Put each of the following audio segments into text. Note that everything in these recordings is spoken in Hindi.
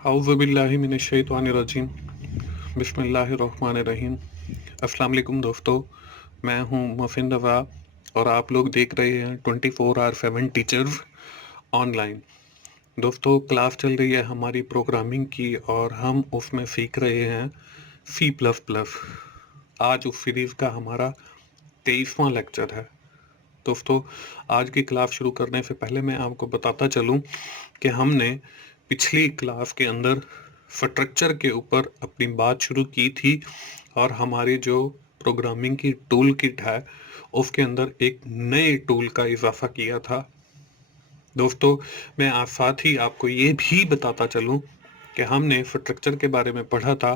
औज़ुबिल्लाहिमिनश्शैतानिर्रजीम बिस्मिल्लाहिर्रहमानिर्रहीम। अस्सलाम वालेकुम दोस्तों, मैं हूं मोहसिन रज़ा और आप लोग देख रहे हैं 24/7 टीचर्स ऑनलाइन। दोस्तों, क्लास चल रही है हमारी प्रोग्रामिंग की और हम उसमें सीख रहे हैं सी प्लस प्लस। आज उस सीरीज़ का हमारा 23वां लेक्चर है। दोस्तों, आज की क्लास शुरू करने से पहले मैं आपको बताता चलूं कि हमने पिछली क्लास के अंदर स्ट्रक्चर के ऊपर अपनी बात शुरू की थी और हमारी जो प्रोग्रामिंग की टूल किट है उसके अंदर एक नए टूल का इजाफा किया था। दोस्तों, मैं आज साथ ही आपको ये भी बताता चलूं कि हमने स्ट्रक्चर के बारे में पढ़ा था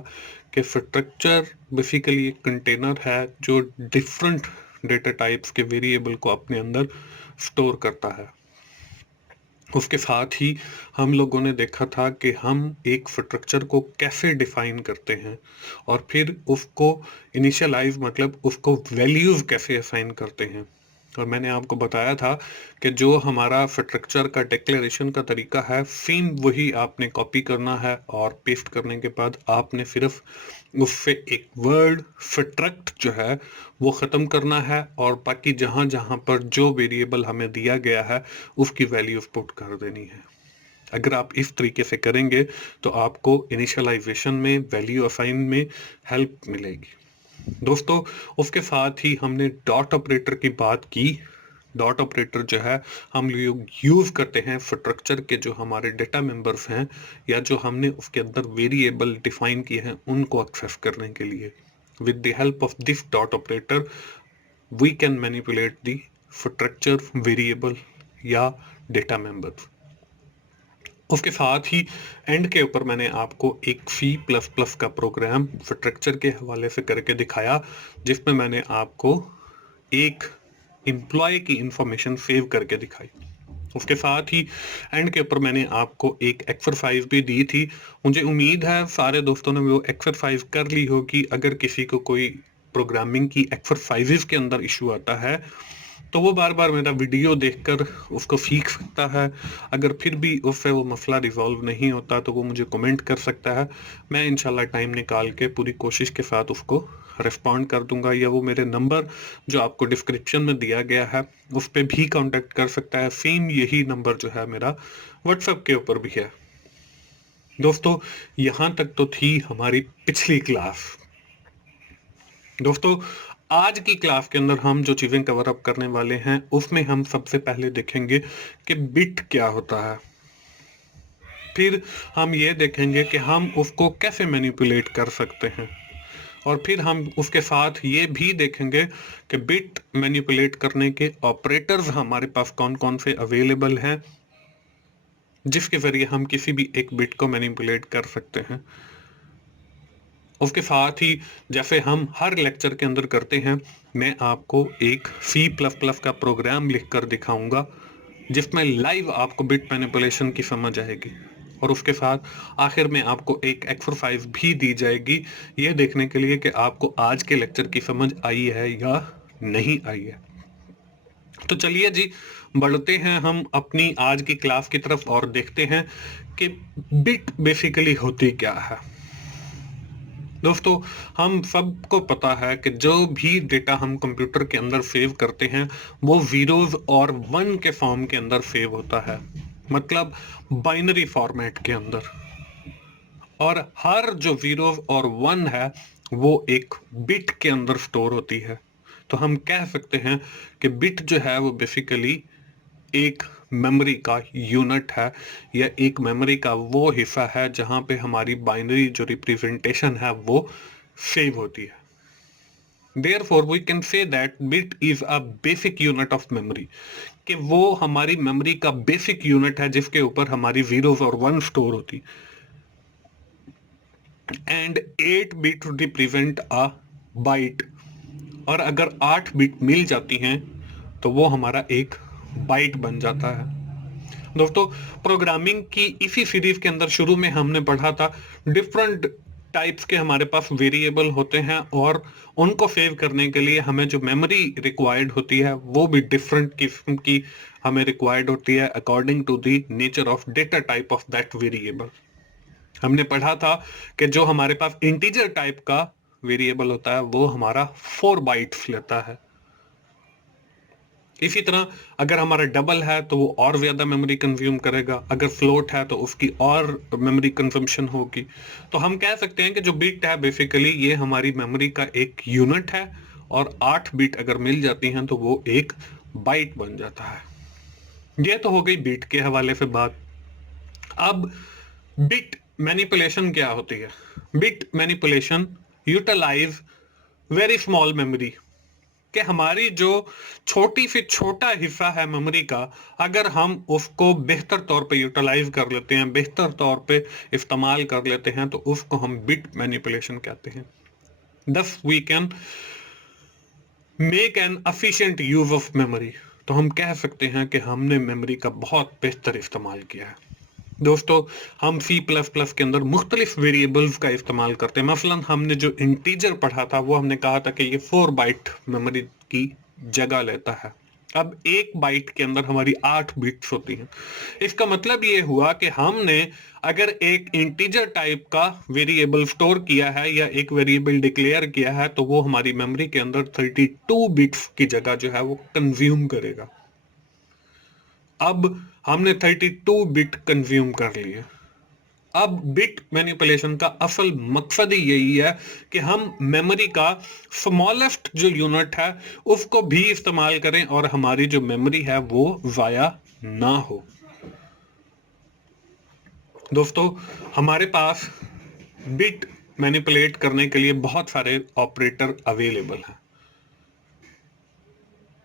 कि स्ट्रक्चर बेसिकली एक कंटेनर है जो डिफरेंट डेटा टाइप्स के वेरिएबल को अपने अंदर स्टोर करता है। उसके साथ ही हम लोगों ने देखा था कि हम एक स्ट्रक्चर को कैसे डिफाइन करते हैं और फिर उसको इनिशियलाइज मतलब उसको वैल्यूज कैसे असाइन करते हैं। और मैंने आपको बताया था कि जो हमारा स्ट्रक्चर का डिक्लेरेशन का तरीका है सेम वही आपने कॉपी करना है और पेस्ट करने के बाद आपने सिर्फ उससे एक वर्ड स्ट्रक्ट जो है वो ख़त्म करना है और बाकी जहाँ जहाँ पर जो वेरिएबल हमें दिया गया है उसकी वैल्यू पुट कर देनी है। अगर आप इस तरीके से करेंगे तो आपको इनिशियलाइजेशन में वैल्यू असाइन में हेल्प मिलेगी। दोस्तों, उसके साथ ही हमने डॉट ऑपरेटर की बात की। डॉट ऑपरेटर जो है हम लोग यूज करते हैं स्ट्रक्चर के जो हमारे डेटा मेंबर्स हैं या जो हमने उसके अंदर वेरिएबल डिफाइन किए हैं उनको एक्सेस करने के लिए। With the help of this dot operator we can manipulate the structure variable या डेटा मेंबर्स। उसके साथ ही एंड के ऊपर मैंने आपको एक सी प्लस प्लस का प्रोग्राम स्ट्रक्चर के हवाले से करके दिखाया जिसमें मैंने आपको एक एम्प्लॉय की इंफॉर्मेशन सेव करके दिखाई। उसके साथ ही एंड के ऊपर मैंने आपको एक एक्सरसाइज भी दी थी। मुझे उम्मीद है सारे दोस्तों ने वो एक्सरसाइज कर ली होगी। अगर किसी को कोई प्रोग्रामिंग की एक्सरसाइजेस के अंदर इशू आता है तो वो बार बार मेरा वीडियो देखकर उसको सीख सकता है। अगर फिर भी उससे वो मसला रिजॉल्व नहीं होता तो वो मुझे कमेंट कर सकता है। मैं इंशाल्लाह टाइम निकाल के पूरी कोशिश के साथ उसको रिस्पॉन्ड कर दूंगा, या वो मेरे नंबर जो आपको डिस्क्रिप्शन में दिया गया है उस पर भी कांटेक्ट कर सकता है। सेम यही नंबर जो है मेरा व्हाट्सएप के ऊपर भी है। दोस्तों, यहाँ तक तो थी हमारी पिछली क्लास। दोस्तों, आज की क्लास के अंदर हम जो चीजें कवर अप करने वाले हैं उसमें हम सबसे पहले देखेंगे कि बिट क्या होता है। फिर हम ये देखेंगे कि हम उसको कैसे मैनिपुलेट कर सकते हैं और फिर हम उसके साथ ये भी देखेंगे कि बिट मैनिपुलेट करने के ऑपरेटर्स हमारे पास कौन कौन से अवेलेबल हैं जिसके जरिए हम किसी भी एक बिट को मैनिपुलेट कर सकते हैं। उसके साथ ही जैसे हम हर लेक्चर के अंदर करते हैं, मैं आपको एक सी प्लस प्लस का प्रोग्राम लिखकर दिखाऊंगा जिसमें लाइव आपको बिट मैनिपुलेशन की समझ आएगी और उसके साथ आखिर में आपको एक एक्सरसाइज भी दी जाएगी यह देखने के लिए कि आपको आज के लेक्चर की समझ आई है या नहीं आई है। तो चलिए जी, बढ़ते हैं हम अपनी आज की क्लास की तरफ और देखते हैं कि बिट बेसिकली होती क्या है। दोस्तों, हम सबको पता है कि जो भी डेटा हम कंप्यूटर के अंदर सेव करते हैं वो जीरोज और वन के फॉर्म के अंदर सेव होता है, मतलब बाइनरी फॉर्मेट के अंदर। और हर जो जीरोज और वन है वो एक बिट के अंदर स्टोर होती है। तो हम कह सकते हैं कि बिट जो है वो बेसिकली एक मेमोरी का यूनिट है या एक मेमोरी का वो हिस्सा है जहां पे हमारी बाइनरी जो रिप्रेजेंटेशन है वो सेव होती है। Therefore, we can say that bit is a basic unit of memory, कि वो हमारी मेमोरी का बेसिक यूनिट है जिसके ऊपर हमारी जीरोस और वन स्टोर होती। And 8 bit represent a byte, और अगर 8 बिट मिल जाती हैं तो वो हमारा एक बाइट बन जाता है। दोस्तों, प्रोग्रामिंग की इसी सीरीज के अंदर शुरू में हमने पढ़ा था डिफरेंट टाइप्स के हमारे पास वेरिएबल होते हैं और उनको सेव करने के लिए हमें जो मेमोरी रिक्वायर्ड होती है वो भी डिफरेंट किस्म की हमें रिक्वायर्ड होती है according to the nature of data type of that variable. हमने पढ़ा था कि जो हमारे पास इंटीजर टाइप का वेरिएबल होता है वो हमारा 4 बाइट्स लेता है। इसी तरह अगर हमारा डबल है तो वो और ज्यादा मेमोरी कंज्यूम करेगा, अगर फ्लोट है तो उसकी और मेमोरी कंजम्पशन होगी। तो हम कह सकते हैं कि जो बिट है बेसिकली ये हमारी मेमोरी का एक यूनिट है, और 8 बिट अगर मिल जाती हैं तो वो एक बाइट बन जाता है। ये तो हो गई बिट के हवाले से बात। अब बिट मैनिपुलेशन क्या होती है? Bit manipulation utilise very small memory, कि हमारी जो छोटी से छोटा हिस्सा है मेमोरी का, अगर हम उसको बेहतर तौर पे यूटिलाइज कर लेते हैं, बेहतर तौर पे इस्तेमाल कर लेते हैं, तो उसको हम बिट मैनिपुलेशन कहते हैं। thus we can make an efficient use of memory। तो हम कह सकते हैं कि हमने मेमोरी का बहुत बेहतर इस्तेमाल किया है। दोस्तों, हम C++ के अंदर मुख्तलिफ वेरिएबल्स का इस्तेमाल करते हैं। मसलन हमने जो इंटीजर पढ़ा था वो हमने कहा था कि ये 4 बाइट मेमोरी की जगह लेता है। अब एक बाइट के अंदर हमारी 8 बिट्स होती हैं। इसका मतलब ये हुआ कि हमने अगर एक इंटीजर टाइप का वेरिएबल स्टोर किया है या एक वेरिएबल डिक्लेयर किया है तो वो हमारी मेमोरी के अंदर 32 बिट्स की जगह जो है वो कंज्यूम करेगा। अब हमने 32 बिट कंज्यूम कर लिए। अब बिट मैनिपुलेशन का असल मकसद ही यही है कि हम मेमोरी का स्मॉलेस्ट जो यूनिट है उसको भी इस्तेमाल करें और हमारी जो मेमोरी है वो वाया ना हो। दोस्तों, हमारे पास बिट मैनिपुलेट करने के लिए बहुत सारे ऑपरेटर अवेलेबल हैं।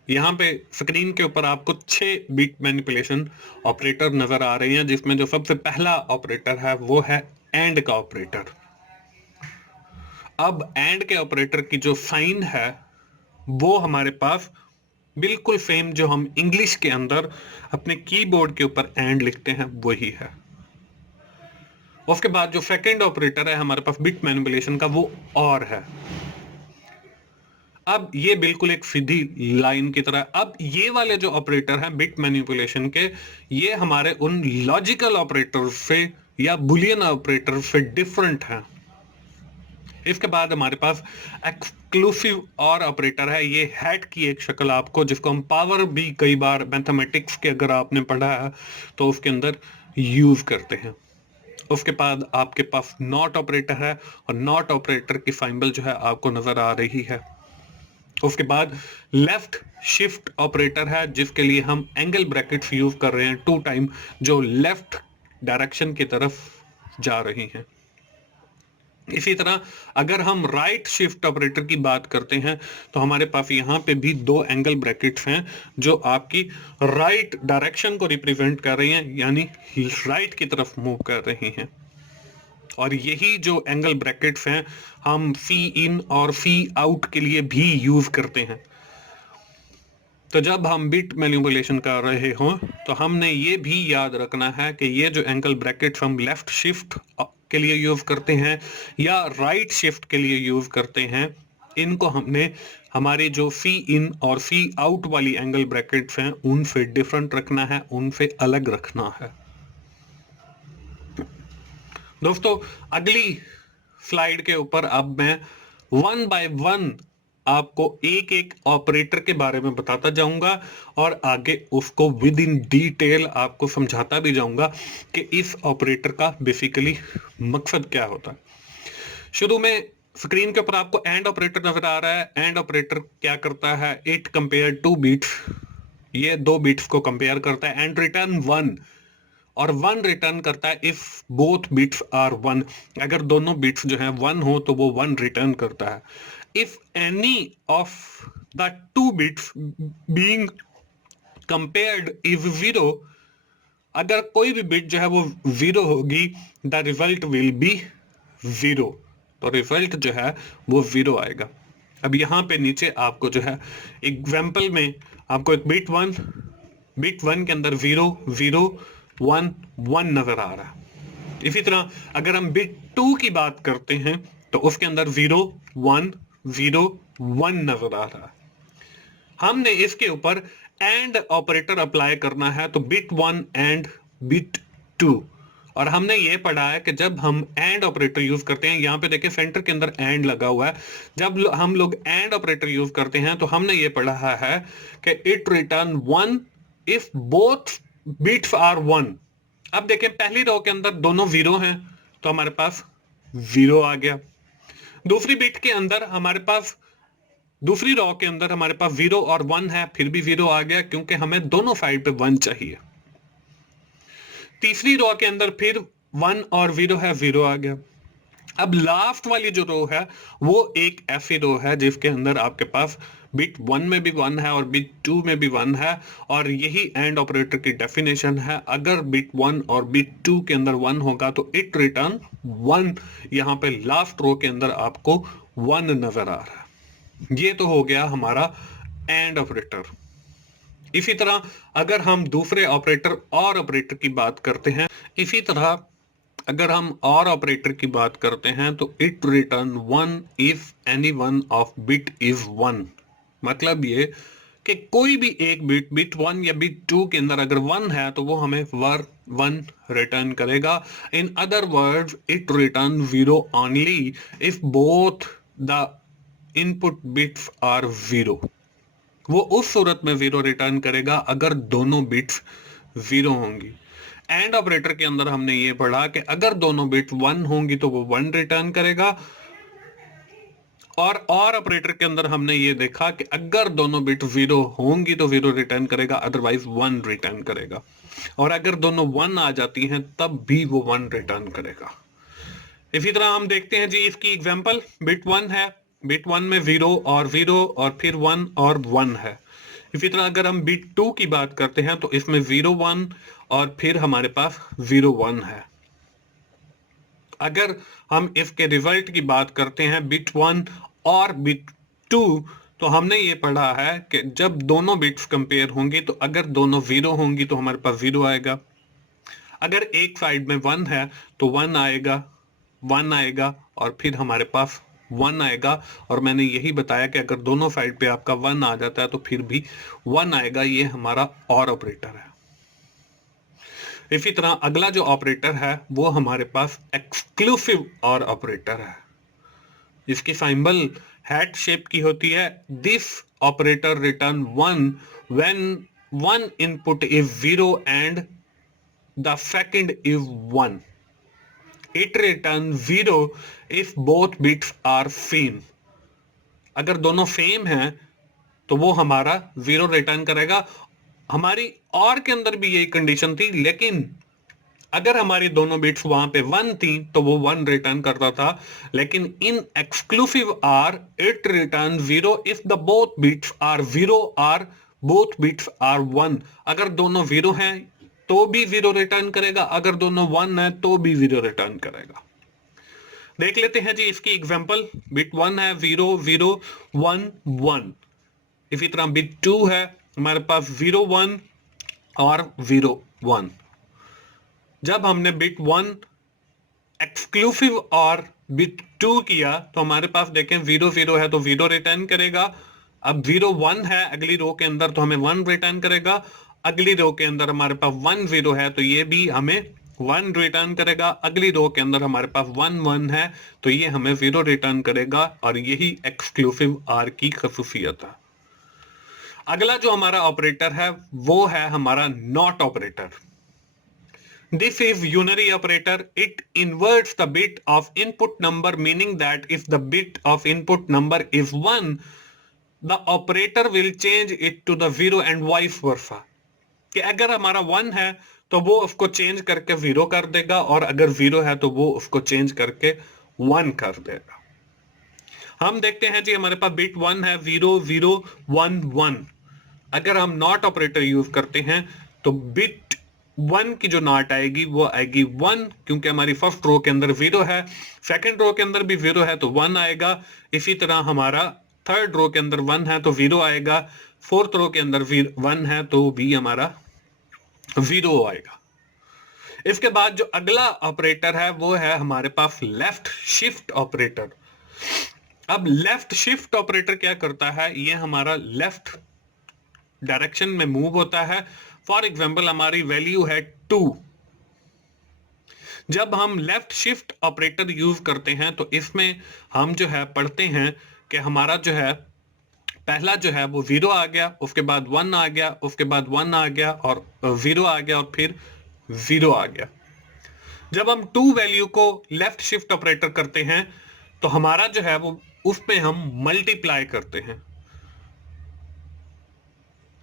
यहाँ पे स्क्रीन के ऊपर आपको 6 बिट मैनिपुलेशन ऑपरेटर नजर आ रहे हैं, जिसमें जो सबसे पहला ऑपरेटर है वो है एंड का ऑपरेटर। अब एंड के ऑपरेटर की जो साइन है वो हमारे पास बिल्कुल सेम जो हम इंग्लिश के अंदर अपने कीबोर्ड के ऊपर एंड लिखते हैं वही है। उसके बाद जो सेकंड ऑपरेटर है हमारे पास बिट मैनिपुलेशन का वो और है। अब ये बिल्कुल एक सीधी लाइन की तरह। अब ये वाले जो ऑपरेटर हैं बिट मैनिपुलेशन के, ये हमारे उन लॉजिकल ऑपरेटर से या बुलियन ऑपरेटर से डिफरेंट हैं। इसके बाद हमारे पास एक्सक्लूसिव और ऑपरेटर है। ये हैट की एक शक्ल आपको, जिसको हम पावर भी कई बार मैथमेटिक्स के अगर आपने पढ़ा है तो उसके अंदर यूज करते हैं। उसके बाद आपके पास नॉट ऑपरेटर है, और नॉट ऑपरेटर की सिंबल जो है आपको नजर आ रही है। उसके बाद लेफ्ट शिफ्ट ऑपरेटर है, जिसके लिए हम एंगल ब्रैकेट्स यूज कर रहे हैं 2 टाइम, जो लेफ्ट डायरेक्शन की तरफ जा रही हैं। इसी तरह अगर हम राइट शिफ्ट ऑपरेटर की बात करते हैं तो हमारे पास यहाँ पे भी 2 एंगल ब्रैकेट्स हैं जो आपकी राइट डायरेक्शन को रिप्रेजेंट कर रही हैं, यानी राइट की तरफ मूव कर रही हैं। और यही जो एंगल ब्रैकेट्स हैं हम सी इन और सी आउट के लिए भी यूज करते हैं। तो जब हम बिट मैनिपुलेशन कर रहे हों तो हमने ये भी याद रखना है कि ये जो एंगल ब्रैकेट्स हम लेफ्ट शिफ्ट के लिए यूज करते हैं या राइट शिफ्ट के लिए यूज करते हैं, इनको हमने हमारे जो सी इन और सी आउट वाली एंगल ब्रैकेट्स हैं उनसे डिफरेंट रखना है, उनसे अलग रखना है। दोस्तों, अगली स्लाइड के ऊपर अब मैं 1 बाय 1 आपको एक एक ऑपरेटर के बारे में बताता जाऊंगा और आगे उसको विद इन डिटेल आपको समझाता भी जाऊंगा कि इस ऑपरेटर का बेसिकली मकसद क्या होता है। शुरू में स्क्रीन के ऊपर आपको एंड ऑपरेटर नजर आ रहा है। एंड ऑपरेटर क्या करता है? इट कंपेयर 2 बिट्स, ये 2 बिट्स को कंपेयर करता है, एंड रिटर्न 1, और 1 रिटर्न करता है इफ बोथ बिट्स आर 1। अगर दोनों बिट्स जो हैं 1 हो तो वो 1 रिटर्न करता है। If any of the 2 bits being compared is 0, अगर कोई भी बिट जो है वो 0 होगी, द रिजल्ट विल बी 0, तो रिजल्ट जो है वो 0 आएगा। अब यहाँ पे नीचे आपको जो है एग्जाम्पल में आपको एक बिट 1 के अंदर 0 0 1 1 नजर आ रहा है। इसी तरह अगर हम बिट 2 की बात करते हैं तो उसके अंदर 0 1 0 1 नजर आ रहा है। हमने इसके ऊपर एंड ऑपरेटर अप्लाई करना है, तो बिट 1 एंड बिट 2, और हमने ये पढ़ा है कि जब हम एंड ऑपरेटर यूज करते हैं, यहाँ पे देखिए सेंटर के अंदर एंड लगा हुआ है, जब हम लोग एंड ऑपरेटर यूज करते हैं तो हमने ये पढ़ा है कि it return one if both bits are one. अब देखिए पहली रो के अंदर दोनों जीरो हैं तो हमारे पास जीरो आ गया। दूसरी बिट के अंदर हमारे पास, दूसरी रो के अंदर हमारे पास जीरो और वन है, फिर भी जीरो आ गया क्योंकि हमें दोनों साइड पे वन चाहिए। तीसरी रो के अंदर फिर वन और जीरो है, जीरो आ गया। अब लास्ट वाली जो रो है वो एक ऐसी रो है जिसके अंदर आपके पास बिट वन में भी वन है और बिट टू में भी वन है, और यही एंड ऑपरेटर की डेफिनेशन है। अगर बिट वन और बिट टू के अंदर वन होगा तो इट रिटर्न वन। यहां पे लास्ट रो के अंदर आपको वन नजर आ रहा है। ये तो हो गया हमारा एंड ऑपरेटर। इसी तरह अगर हम दूसरे ऑपरेटर और ऑपरेटर की बात करते हैं, इसी तरह अगर हम और ऑपरेटर की बात करते हैं तो it return one if any one of bit is one. मतलब ये कि कोई भी एक बिट, बिट वन या बिट टू के अंदर अगर वन है तो वो हमें वर वन रिटर्न करेगा। In other words it return zero only if both the input bits are zero. वो उस सूरत में जीरो रिटर्न करेगा अगर दोनों बिट्स जीरो होंगी। एंड ऑपरेटर के अंदर हमने ये पढ़ा कि अगर दोनों बिट्स वन होंगी तो वो वन रिटर्न करेगा, और ऑपरेटर के अंदर हमने ये देखा कि अगर दोनों बिट जीरो होंगी तो जीरो रिटर्न करेगा, अदरवाइज वन रिटर्न करेगा, और अगर दोनों वन आ जाती हैं तब भी वो वन रिटर्न करेगा। इसी तरह हम देखते हैं जी इसकी एग्जांपल, बिट वन है, बिट वन में जीरो और फिर वन और वन है। इसी तरह अगर हम बिट टू की बात करते हैं तो इसमें जीरो वन और फिर हमारे पास जीरो वन है। अगर हम इसके रिजल्ट की बात करते हैं बिट वन और बिट टू, तो हमने ये पढ़ा है कि जब दोनों बिट्स कंपेयर होंगी तो अगर दोनों जीरो होंगी तो हमारे पास जीरो आएगा, अगर एक साइड में वन है तो वन आएगा, वन आएगा और फिर हमारे पास वन आएगा। और मैंने यही बताया कि अगर दोनों साइड पे आपका वन आ जाता है तो फिर भी वन आएगा। ये हमारा और ऑपरेटर है। इसी तरह अगला जो ऑपरेटर है वो हमारे पास एक्सक्लूसिव और ऑपरेटर है। इसकी सिंबल हैट शेप की होती है। This operator return one when one input is zero and the second is one. It return zero if both bits are same. अगर दोनों सेम हैं तो वो हमारा जीरो रिटर्न करेगा। हमारी और के अंदर भी यही कंडीशन थी, लेकिन अगर हमारी दोनों बिट्स वहां पे वन थी तो वो वन रिटर्न करता था, लेकिन in exclusive or it return zero if the both bits are zero or both bits are one. अगर दोनों जीरो हैं तो भी जीरो रिटर्न करेगा, अगर दोनों वन है तो भी जीरो रिटर्न करेगा। देख लेते हैं जी इसकी एग्जांपल। बिट वन है जीरो जीरो वन वन। इसी तरह बिट टू है हमारे पास जीरो वन और जीरो वन। जब हमने बिट वन एक्सक्लूसिव और बिट टू किया तो हमारे पास देखें जीरो जीरो है तो जीरो रिटर्न करेगा। अब जीरो वन है अगली रो के अंदर तो हमें वन रिटर्न करेगा। अगली रो के अंदर हमारे पास वन जीरो है तो ये भी हमें वन रिटर्न करेगा। अगली रो के अंदर हमारे पास वन वन है तो ये हमें जीरो रिटर्न करेगा, और यही एक्सक्लूसिव आर की खसूसियत है। अगला जो हमारा ऑपरेटर है वो है हमारा not operator. This is unary operator. It inverts the bit of input number, meaning that if the bit of input number is 1, the operator will change it to the 0 and vice versa. कि अगर हमारा 1 है तो वो उसको चेंज करके 0 कर देगा, और अगर 0 है तो वो उसको चेंज करके 1 कर देगा। हम देखते हैं जी हमारे पास बिट 1 है 0 0 1 1। अगर हम नॉट ऑपरेटर यूज करते हैं तो बिट वन की जो नॉट आएगी वो आएगी वन, क्योंकि हमारी फर्स्ट रो के अंदर जीरो है, सेकंड रो के अंदर भी जीरो है तो वन आएगा। इसी तरह हमारा थर्ड रो के अंदर वन है तो जीरो आएगा, फोर्थ रो के अंदर वन है तो भी हमारा जीरो आएगा। इसके बाद जो अगला ऑपरेटर है वो है हमारे पास लेफ्ट शिफ्ट ऑपरेटर। अब लेफ्ट शिफ्ट ऑपरेटर क्या करता है, ये हमारा लेफ्ट डायरेक्शन में मूव होता है। फॉर एग्जाम्पल हमारी वैल्यू है 2, जब हम लेफ्ट शिफ्ट ऑपरेटर यूज करते हैं तो इसमें हम जो है पढ़ते हैं कि हमारा जो है पहला जो है वो 0 आ गया, उसके बाद 1 आ गया, उसके बाद 1 आ गया और 0 आ गया और फिर 0 आ गया। जब हम टू वैल्यू को लेफ्ट शिफ्ट ऑपरेटर करते हैं तो हमारा जो है वो उसमें हम मल्टीप्लाई करते हैं।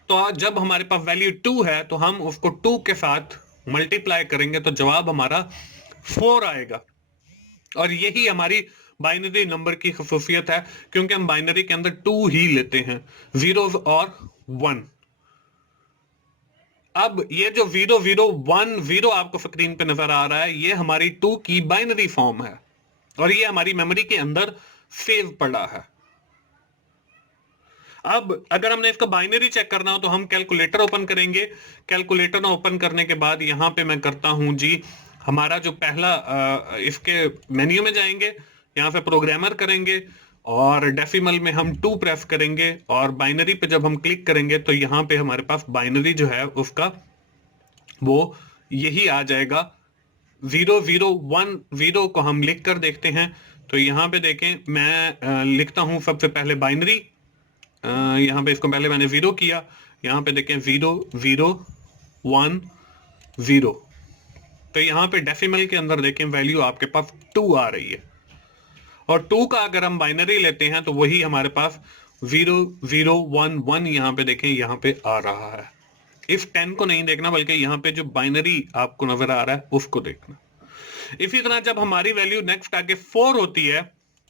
तो जब हमारे पास वैल्यू 2 है तो हम उसको 2 के साथ मल्टीप्लाई करेंगे तो जवाब हमारा 4 आएगा। और यही हमारी बाइनरी नंबर की खसूसियत है, क्योंकि हम बाइनरी के अंदर 2 ही लेते हैं, 0 और 1। अब ये जो 0 0 1 0 आपको स्क्रीन पे नजर आ रहा है, ये हमारी 2 की बाइनरी फॉर्म है और ये हमारी मेमोरी के अंदर सेव पड़ा है। अब अगर हमने इसका बाइनरी चेक करना हो तो हम कैलकुलेटर ओपन करेंगे। कैलकुलेटर ओपन करने के बाद यहां पे मैं करता हूं जी, हमारा जो पहला इसके मेन्यू में जाएंगे, यहां पे प्रोग्रामर करेंगे और डेसिमल में हम 2 प्रेस करेंगे और बाइनरी पे जब हम क्लिक करेंगे तो यहां पे हमारे पास बाइनरी जो है उसका वो यही आ जाएगा। 0 0 1 0 को हम लिख कर देखते हैं तो यहां पे देखें, मैं लिखता हूं सबसे पहले बाइनरी। यहाँ पे इसको पहले मैंने 0 किया, यहाँ पे देखें 0 0 1 0। तो यहाँ पे डेसिमल के अंदर देखें वैल्यू आपके पास 2 आ रही है और 2 का अगर हम बाइनरी लेते हैं तो वही हमारे पास 0 0 1 1 यहाँ पे देखें, यहाँ पे आ रहा है। इस 10 को नहीं देखना बल्कि यहाँ पे जो बाइनरी आपको नजर आ रहा है उसको देखना। इसी तरह जब हमारी वैल्यू नेक्स्ट आके 4 होती है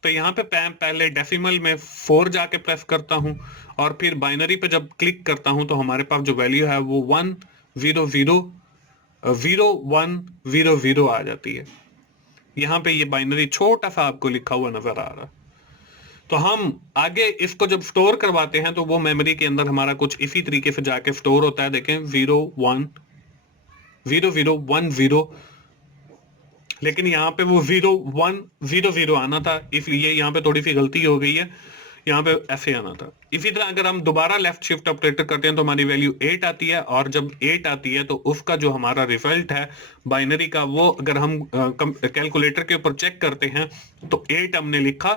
तो यहाँ पे पहले डेसिमल में 4 जाके प्रेस करता हूं और फिर बाइनरी पे जब क्लिक करता हूं तो हमारे पास जो वैल्यू है वो 1 0 0 0 1 0 0 आ जाती है। यहाँ पे ये बाइनरी छोटा सा आपको लिखा हुआ नजर आ रहा है। तो हम आगे इसको जब स्टोर करवाते हैं तो वो मेमोरी के अंदर हमारा कुछ इसी तरीके से जाके स्टोर होता है। देखें 0 1 0 0 1 0, लेकिन यहाँ पे वो 0 1 0 0 आना था, इसलिए यहाँ पे थोड़ी सी गलती हो गई है, यहाँ पे ऐसे आना था। इसी तरह अगर हम दोबारा लेफ्ट शिफ्ट ऑपरेटर करते हैं तो हमारी वैल्यू 8 आती है और जब 8 आती है तो उसका जो हमारा रिजल्ट है बाइनरी का, वो अगर हम कैलकुलेटर के ऊपर चेक करते हैं तो 8 हमने लिखा,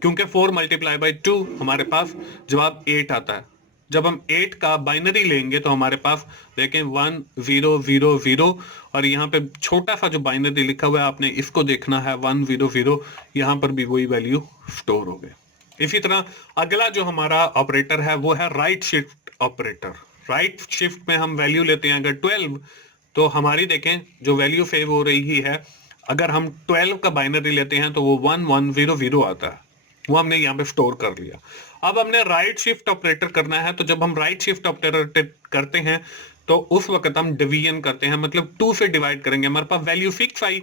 क्योंकि 4 मल्टीप्लाई बाई 2 हमारे पास जवाब 8 आता है। जब हम 8 का बाइनरी लेंगे तो हमारे पास देखें 1 0 0 0 और यहाँ पे छोटा सा जो बाइनरी लिखा हुआ है आपने इसको देखना है 1 0 0, यहाँ पर भी वही वैल्यू स्टोर हो गए। इसी तरह अगला जो हमारा ऑपरेटर है वो है right shift operator. Right shift में हम वैल्यू लेते हैं अगर 12 तो हमारी देखें जो वैल्यू सेव हो रही है, अगर हम 12 का बाइनरी लेते हैं तो वो 1 1 0 0 आता है, वो हमने यहाँ पे स्टोर कर लिया। अब हमने राइट शिफ्ट ऑपरेटर करना है, तो जब हम राइट शिफ्ट ऑपरेटर करते हैं तो उस वक्त हम डिवीजन करते हैं, मतलब 2 से डिवाइड करेंगे। हमारे पास वैल्यू 6 आई,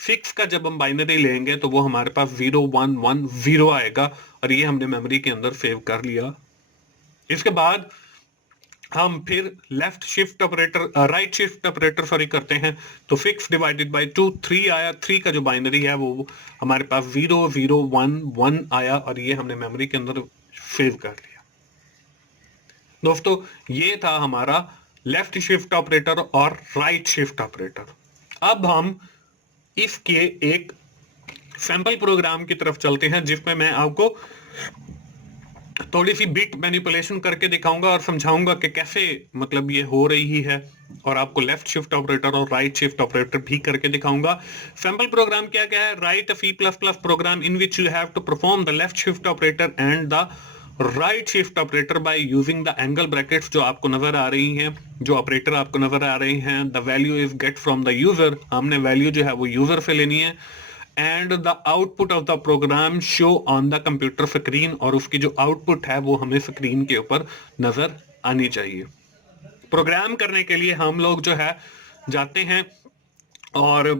6 का जब हम बाइनरी लेंगे तो वो हमारे पास 0 1 1 0 आएगा और ये हमने मेमोरी के अंदर सेव कर लिया। इसके बाद हम फिर left shift operator right shift operator sorry करते हैं तो 6 डिवाइडेड बाय 2 3 आया। 3 का जो बाइनरी है वो हमारे पास 0 0 1 1 आया और ये हमने मेमोरी के अंदर सेव कर लिया। दोस्तों ये था हमारा लेफ्ट शिफ्ट ऑपरेटर और राइट शिफ्ट ऑपरेटर। अब हम इसके एक सैंपल प्रोग्राम की तरफ चलते हैं जिसमें मैं आपको थोड़ी सी बिट मैनिपुलेशन करके दिखाऊंगा और समझाऊंगा कि कैसे मतलब ये हो रही है, और आपको लेफ्ट शिफ्ट ऑपरेटर और राइट शिफ्ट ऑपरेटर भी करके दिखाऊंगा। सैंपल प्रोग्राम क्या क्या है? Write a C++ program in which you have to perform the left shift operator and the right shift operator by using the angle brackets जो आपको नजर आ रही हैं, जो ऑपरेटर आपको नजर आ रहे हैं। The value is get from the user, हमने वैल्यू जो है वो यूजर से लेनी है। And the output of the program show on the computer screen, और उसकी जो आउटपुट है वो हमें स्क्रीन के ऊपर नजर आनी चाहिए। प्रोग्राम करने के लिए हम लोग जो है जाते हैं और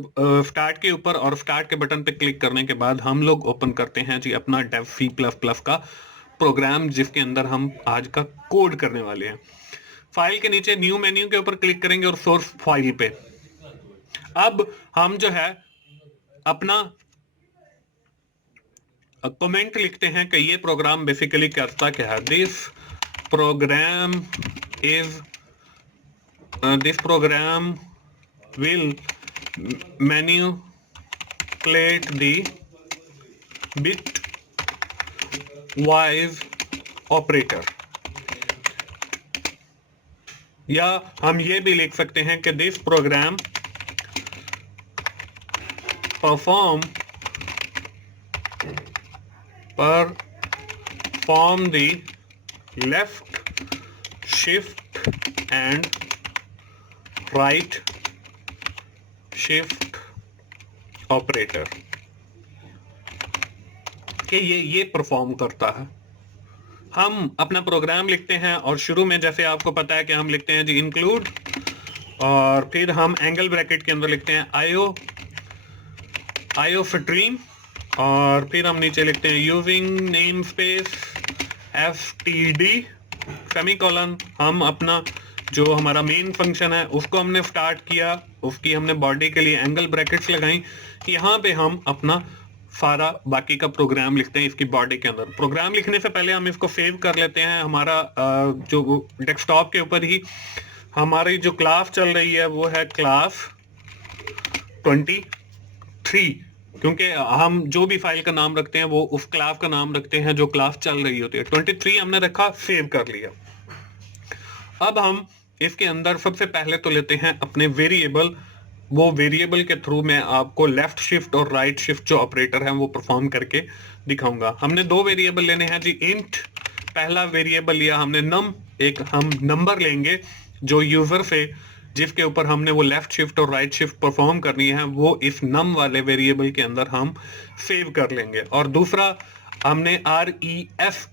स्टार्ट के ऊपर, और स्टार्ट के बटन पे क्लिक करने के बाद हम लोग ओपन करते हैं जी अपना डेव C++ का प्रोग्राम जिसके अंदर हम आज का कोड करने वाले हैं। फाइल के नीचे न्यू मेन्यू के ऊपर क्लिक करेंगे और सोर्स फाइल पे अब हम जो है अपना कमेंट लिखते हैं कि ये प्रोग्राम बेसिकली करता क्या है। This program will manipulate the bitwise operator, या हम ये भी लिख सकते हैं कि this program perform the left shift and right shift operator, कि ये परफॉर्म करता है। हम अपना प्रोग्राम लिखते हैं और शुरू में जैसे आपको पता है कि हम लिखते हैं जी इंक्लूड, और फिर हम एंगल ब्रैकेट के अंदर लिखते हैं आईओ स्ट्रीम, और फिर हम नीचे लिखते हैं using name space FTD semicolon. हम अपना जो हमारा मेन फंक्शन है उसको हमने स्टार्ट किया, उसकी हमने बॉडी के लिए एंगल ब्रैकेट्स लगाई। यहाँ पे हम अपना सारा बाकी का प्रोग्राम लिखते हैं इसकी बॉडी के अंदर। प्रोग्राम लिखने से पहले हम इसको सेव कर लेते हैं हमारा जो डेस्कटॉप के ऊपर ही। हमारी जो क्लास चल रही है वो है क्लास 23, क्योंकि हम जो भी फाइल का नाम रखते हैं वो उस क्लास का नाम रखते हैं जो क्लास चल रही होती है। 23 हमने रखा, सेव कर लिया। अब हम इसके अंदर सबसे पहले तो लेते हैं अपने वेरिएबल। वो वेरिएबल के थ्रू मैं आपको लेफ्ट शिफ्ट और राइट शिफ्ट जो ऑपरेटर है वो परफॉर्म करके दिखाऊंगा। हमने दो वेरिएबल लेने हैं जी। इंट पहला वेरिएबल लिया हमने नम, एक हम नंबर लेंगे जो यूजर से जिसके ऊपर हमने वो लेफ्ट शिफ्ट और राइट शिफ्ट परफॉर्म करनी है वो इस नम वाले वेरिएबल के अंदर हम सेव कर लेंगे। और दूसरा हमने RESULT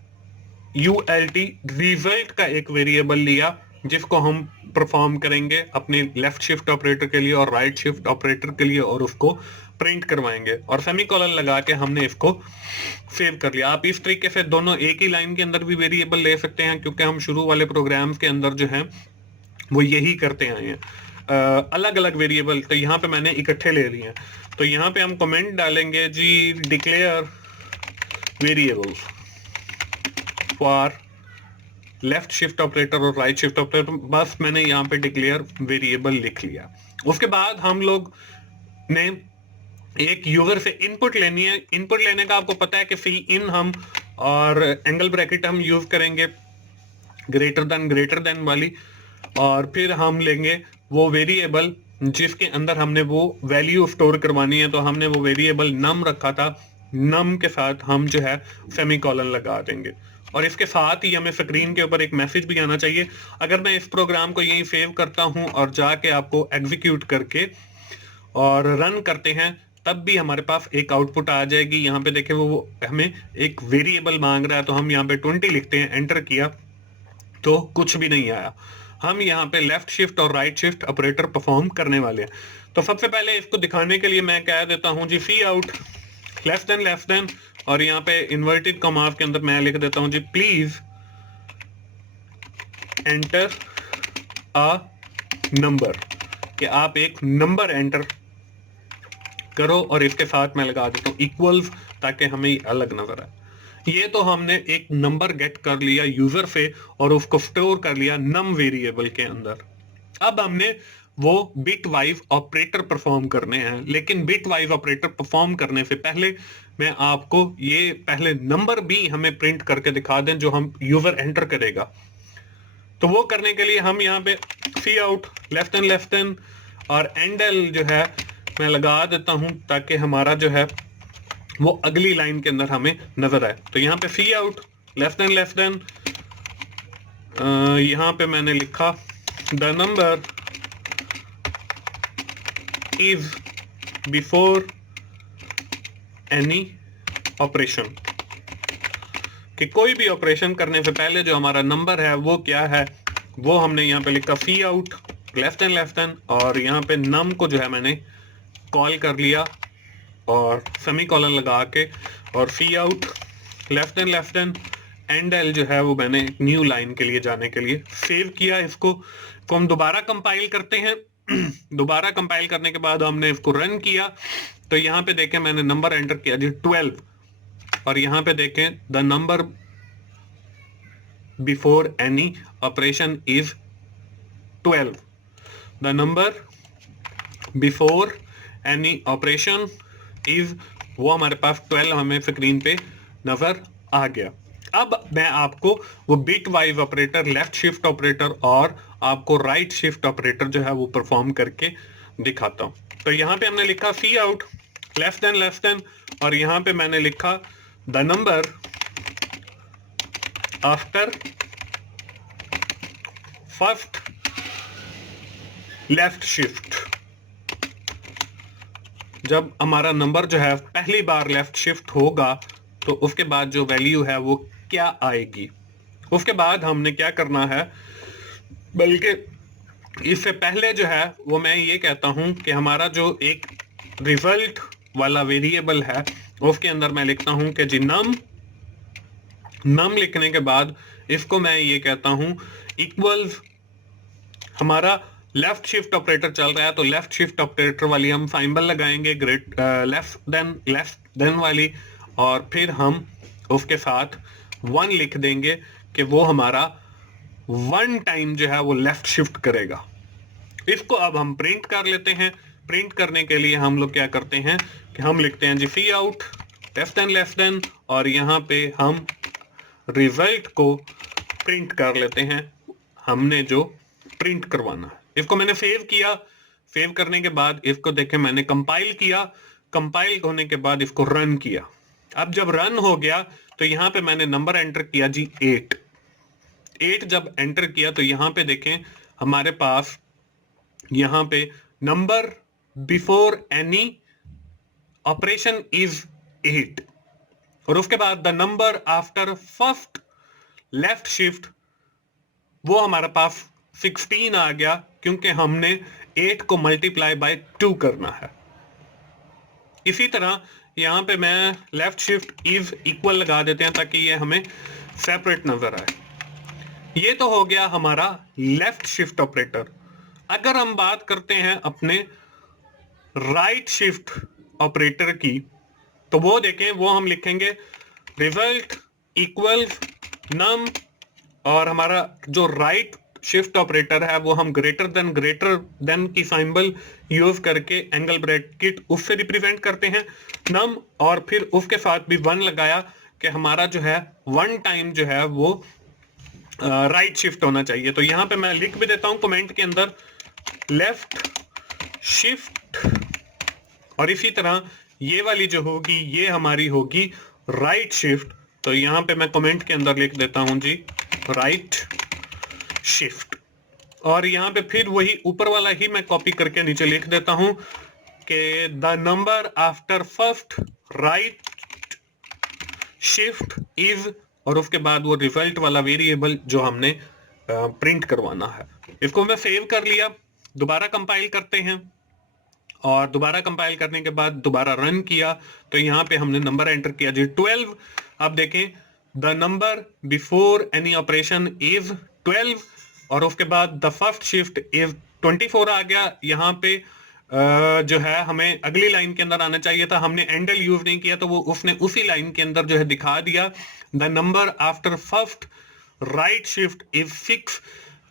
रिजल्ट का एक वेरिएबल लिया जिसको हम परफॉर्म करेंगे अपने लेफ्ट शिफ्ट ऑपरेटर के लिए और राइट शिफ्ट ऑपरेटर के लिए, और उसको प्रिंट करवाएंगे और सेमीकोलन लगा के हमने इसको सेव कर लिया। आप इस तरीके से दोनों एक ही लाइन के अंदर भी वेरिएबल ले सकते हैं, क्योंकि हम शुरू वाले प्रोग्राम्स के अंदर जो है वो यही करते आए हैं। अलग अलग वेरिएबल तो यहाँ पे मैंने इकट्ठे ले लिए हैं। तो यहाँ पे हम कमेंट डालेंगे जी declare variables for left shift operator और राइट शिफ्ट ऑपरेटर। बस मैंने यहाँ पे डिक्लेयर वेरिएबल लिख लिया। उसके बाद हम लोग ने एक यूजर से इनपुट लेनी है। इनपुट लेने का आपको पता है कि सी इन हम और एंगल ब्रैकेट हम यूज करेंगे ग्रेटर देन वाली, और फिर हम लेंगे वो वेरिएबल जिसके अंदर हमने वो वैल्यू स्टोर करवानी है। तो हमने वो वेरिएबल नम रखा था, नम के साथ हम जो है सेमीकोलन लगा देंगे। और इसके साथ ही हमें स्क्रीन के ऊपर एक मैसेज भी आना चाहिए। अगर मैं इस प्रोग्राम को यहीं सेव करता हूं और जाके आपको एग्जीक्यूट करके और रन करते हैं तब भी हमारे पास एक आउटपुट आ जाएगी। यहाँ पे देखें वो हमें एक वेरिएबल मांग रहा है, तो हम यहाँ पे 20 लिखते हैं, एंटर किया तो कुछ भी नहीं आया। हम यहाँ पे लेफ्ट शिफ्ट और राइट शिफ्ट ऑपरेटर परफॉर्म करने वाले हैं। तो सबसे पहले इसको दिखाने के लिए मैं कह देता हूँ जी सी आउट लेस देन, और यहाँ पे इन्वर्टेड कॉमास के अंदर मैं लिख देता हूँ जी प्लीज एंटर अ नंबर, कि आप एक नंबर एंटर करो, और इसके साथ मैं लगा देता हूँ इक्वल्स ताकि हमें अलग नजर आए। ये तो हमने एक नंबर गेट कर लिया यूजर से और उसको स्टोर कर लिया नम वेरिएबल के अंदर। अब हमने वो बिट वाइज ऑपरेटर परफॉर्म करने हैं, लेकिन बिट वाइज ऑपरेटर परफॉर्म करने से पहले मैं आपको ये पहले नंबर भी हमें प्रिंट करके दिखा दें जो हम यूजर एंटर करेगा। तो वो करने के लिए हम यहाँ पे सी आउट लेस देन और एंडल जो है मैं लगा देता हूं ताकि हमारा जो है वो अगली लाइन के अंदर हमें नजर आए। तो यहाँ पे सी आउट लेस देन यहाँ पे मैंने लिखा the number is before any operation, कि कोई भी ऑपरेशन करने से पहले जो हमारा नंबर है वो क्या है, वो हमने यहाँ पे लिखा सी आउट लेस देन, और यहाँ पे नम को जो है मैंने कॉल कर लिया और सेमीकोलन लगा के, और C out less than and L जो है वो मैंने न्यू लाइन के लिए जाने के लिए सेव किया। इसको हम दोबारा कंपाइल करते हैं। दोबारा कंपाइल करने के बाद हमने इसको रन किया तो यहाँ पे देखें मैंने नंबर एंटर किया जी 12, और यहाँ पे देखें the number before any operation is 12। The number before any operation is, वो हमारे पास 12 हमें स्क्रीन पे नजर आ गया। अब मैं आपको वो bit wise operator, left shift operator और आपको राइट शिफ्ट ऑपरेटर जो है वो परफॉर्म करके दिखाता हूं। तो यहां पे हमने लिखा सी आउट लेस देन, और यहां पे मैंने लिखा the number after first left shift. जब हमारा नंबर जो है पहली बार लेफ्ट शिफ्ट होगा तो उसके बाद जो वैल्यू है वो क्या आएगी। उसके बाद हमने क्या करना है, बल्कि इससे पहले जो है वो मैं ये कहता हूं कि हमारा जो एक रिजल्ट वाला वेरिएबल है उसके अंदर मैं लिखता हूं कि जी नम लिखने के बाद इसको मैं ये कहता हूं इक्वल्स, हमारा लेफ्ट शिफ्ट ऑपरेटर चल रहा है तो लेफ्ट शिफ्ट ऑपरेटर वाली हम सिंबल लगाएंगे ग्रेट लेफ्ट देन वाली, और फिर हम उसके साथ 1 लिख देंगे कि वो हमारा 1 टाइम जो है वो लेफ्ट शिफ्ट करेगा। इसको अब हम प्रिंट कर लेते हैं। प्रिंट करने के लिए हम लोग क्या करते हैं कि हम लिखते हैं जी सी आउट लेस देन और यहां पे हम रिजल्ट को प्रिंट कर लेते हैं, हमने जो प्रिंट करवाना है। इसको मैंने सेव किया। सेव करने के बाद इसको देखें मैंने कंपाइल किया। कंपाइल होने के बाद इसको रन किया। अब जब रन हो गया तो यहां पे मैंने नंबर एंटर किया जी 8 जब एंटर किया तो यहां पे देखें हमारे पास यहां पे number before any operation is 8, और उसके बाद the number after first left shift वो हमारे पास 16 आ गया, क्योंकि हमने 8 को मल्टीप्लाई बाय 2 करना है। इसी तरह यहां पे मैं लेफ्ट शिफ्ट इज इक्वल लगा देते हैं ताकि ये हमें सेपरेट नजर आए। ये तो हो गया हमारा लेफ्ट शिफ्ट ऑपरेटर। अगर हम बात करते हैं अपने राइट शिफ्ट ऑपरेटर की तो वो देखें, वो हम लिखेंगे रिजल्ट इक्वल नम, और हमारा जो राइट शिफ्ट ऑपरेटर है वो हम ग्रेटर देन की सिंबल यूज करके एंगल ब्रैकेट उससे रिप्रेजेंट करते हैं नम, और फिर उसके साथ भी 1 लगाया कि हमारा जो है 1 टाइम जो है वो राइट शिफ्ट होना चाहिए। तो यहां पे मैं लिख भी देता हूं कमेंट के अंदर लेफ्ट शिफ्ट, और इसी तरह ये वाली जो होगी ये हमारी होगी राइट शिफ्ट। तो यहां पे मैं कमेंट के अंदर लिख देता हूं जी राइट शिफ्ट, और यहां पे फिर वही ऊपर वाला ही मैं कॉपी करके नीचे लिख देता हूं कि the number after first right shift is, और उसके बाद वो रिजल्ट वाला वेरिएबल जो हमने प्रिंट करवाना है। इसको मैं सेव कर लिया। दोबारा कंपाइल करते हैं, और दोबारा कंपाइल करने के बाद दोबारा रन किया तो यहाँ पे हमने नंबर एंटर किया जी 12। अब देखें the number before any operation is 12, और उसके बाद द फर्स्ट शिफ्ट इज 24 आ गया। यहाँ पे जो है हमें अगली लाइन के अंदर आना चाहिए था, हमने एंडल यूज नहीं किया तो वो उसने उसी लाइन के अंदर जो है दिखा दिया the number after first right shift is 6।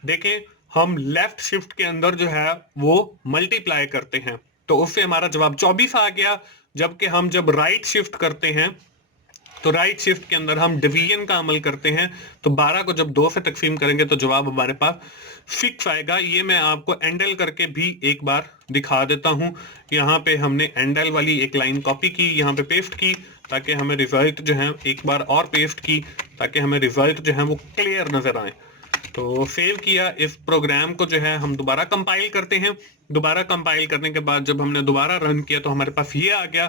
देखें हम लेफ्ट शिफ्ट के अंदर जो है वो मल्टीप्लाई करते हैं तो उससे हमारा जवाब 24 आ गया, जबकि हम जब राइट शिफ्ट करते हैं तो राइट शिफ्ट के अंदर हम डिवीजन का अमल करते हैं, तो 12 को जब 2 से तकसीम करेंगे तो जवाब हमारे पास 6 आएगा। ये मैं आपको एंडल करके भी एक बार दिखा देता हूं। यहाँ पे हमने एंडल वाली एक लाइन कॉपी की, यहाँ पे पेस्ट की ताकि हमें रिजल्ट जो है एक बार और पेस्ट की ताकि हमें रिजल्ट जो है वो क्लियर नजर आए। तो सेव किया इस प्रोग्राम को, जो है हम दोबारा कंपाइल करते हैं। दोबारा कंपाइल करने के बाद जब हमने दोबारा रन किया तो हमारे पास ये आ गया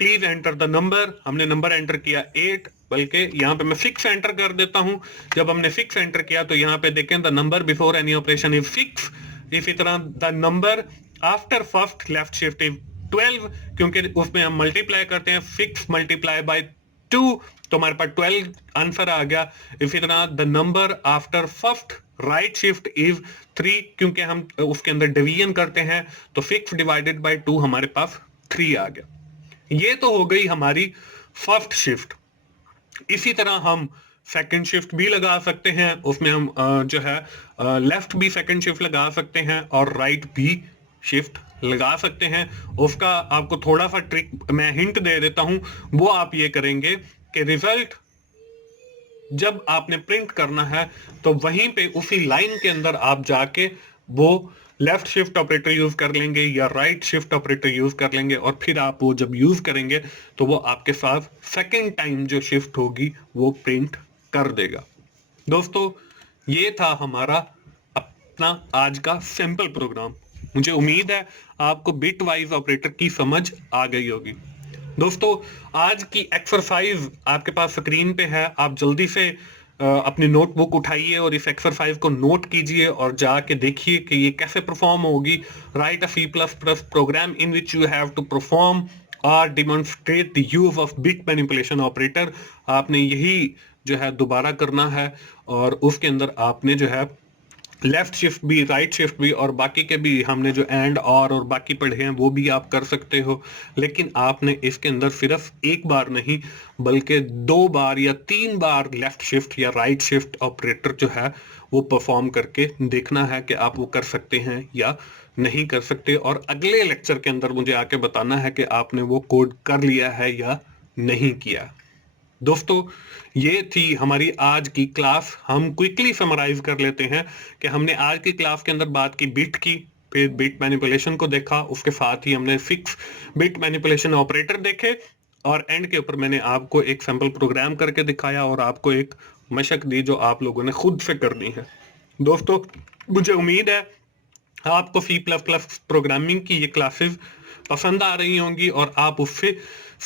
प्लीज एंटर द नंबर। हमने नंबर एंटर किया 8, बल्कि यहाँ पे मैं 6 एंटर कर देता हूं। जब हमने 6 एंटर किया तो यहाँ पे देखें the number before any operation is 6। इसी तरह the number after first left shift is 12, क्योंकि उसमें हम मल्टीप्लाई करते हैं 6 मल्टीप्लाई बाय 2 तो हमारे पास 12 आंसर आ गया। इसी तरह the number after first right shift is 3, क्योंकि हम उसके अंदर डिवीजन करते हैं तो 6 डिवाइडेड बाय 2 हमारे पास 3 आ गया। ये तो हो गई हमारी फर्स्ट शिफ्ट। इसी तरह हम सेकंड शिफ्ट भी लगा सकते हैं, उसमें हम जो है लेफ्ट भी सेकंड शिफ्ट लगा सकते हैं और राइट भी शिफ्ट लगा सकते हैं। उसका आपको थोड़ा सा ट्रिक मैं हिंट दे देता हूं, वो आप ये करेंगे कि रिजल्ट जब आपने प्रिंट करना है तो वहीं पे उसी लाइन के अंदर आप जाके वो लेफ्ट शिफ्ट ऑपरेटर यूज कर लेंगे या राइट शिफ्ट ऑपरेटर यूज कर लेंगे, और फिर आप वो जब यूज करेंगे तो वो आपके साथ सेकेंड टाइम जो शिफ्ट होगी वो प्रिंट कर देगा। दोस्तों, ये था हमारा अपना आज का सिंपल प्रोग्राम। मुझे उम्मीद है आपको बिट वाइज ऑपरेटर की समझ आ गई होगी। दोस्तों, आज की एक्सरसाइज आपके पास स्क्रीन पे है, आप जल्दी से अपनी नोटबुक उठाइए और इस एक्सरसाइज को नोट कीजिए और जाके देखिए कि ये कैसे परफॉर्म होगी। Write a C++ program in which you have to perform और demonstrate the use of bit manipulation operator. आपने यही जो है दोबारा करना है, और उसके अंदर आपने जो है लेफ्ट शिफ्ट भी, राइट शिफ्ट भी, और बाकी के भी हमने जो एंड और बाकी पढ़े हैं वो भी आप कर सकते हो। लेकिन आपने इसके अंदर सिर्फ एक बार नहीं बल्कि 2 बार या 3 बार लेफ्ट शिफ्ट या राइट शिफ्ट ऑपरेटर जो है वो परफॉर्म करके देखना है कि आप वो कर सकते हैं या नहीं कर सकते, और अगले लेक्चर के अंदर मुझे आके बताना है कि आपने वो कोड कर लिया है या नहीं किया। दोस्तों, ये थी हमारी आज की क्लास। हम क्विकली समराइज कर लेते हैं कि हमने आज की क्लास के अंदर बात की बिट की, फिर बिट मैनिपुलेशन को देखा, उसके साथ ही हमने 6 बिट मैनिपुलेशन ऑपरेटर देखे, और एंड के ऊपर मैंने आपको एक सैंपल प्रोग्राम करके दिखाया और आपको एक मशक दी जो आप लोगों ने खुद से करनी है। दोस्तों, मुझे उम्मीद है आपको C++ प्रोग्रामिंग की ये क्लासेस पसंद आ रही होंगी और आप उससे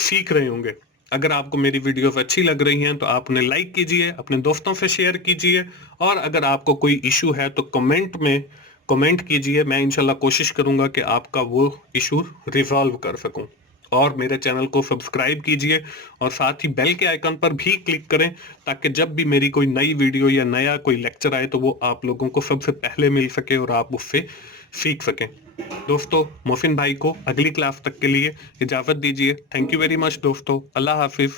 सीख रहे होंगे। अगर आपको मेरी वीडियोस अच्छी लग रही हैं तो आप उन्हें लाइक कीजिए, अपने दोस्तों से शेयर कीजिए, और अगर आपको कोई इशू है तो कमेंट में कमेंट कीजिए। मैं इंशाल्लाह कोशिश करूंगा कि आपका वो इशू रिजॉल्व कर सकूं। और मेरे चैनल को सब्सक्राइब कीजिए और साथ ही बेल के आइकन पर भी क्लिक करें, ताकि जब भी मेरी कोई नई वीडियो या नया कोई लेक्चर आए तो वो आप लोगों को सबसे पहले मिल सके और आप उससे सीख सकें। दोस्तों, मोहसिन भाई को अगली क्लास तक के लिए इजाजत दीजिए। थैंक यू वेरी मच दोस्तों। अल्लाह हाफिज।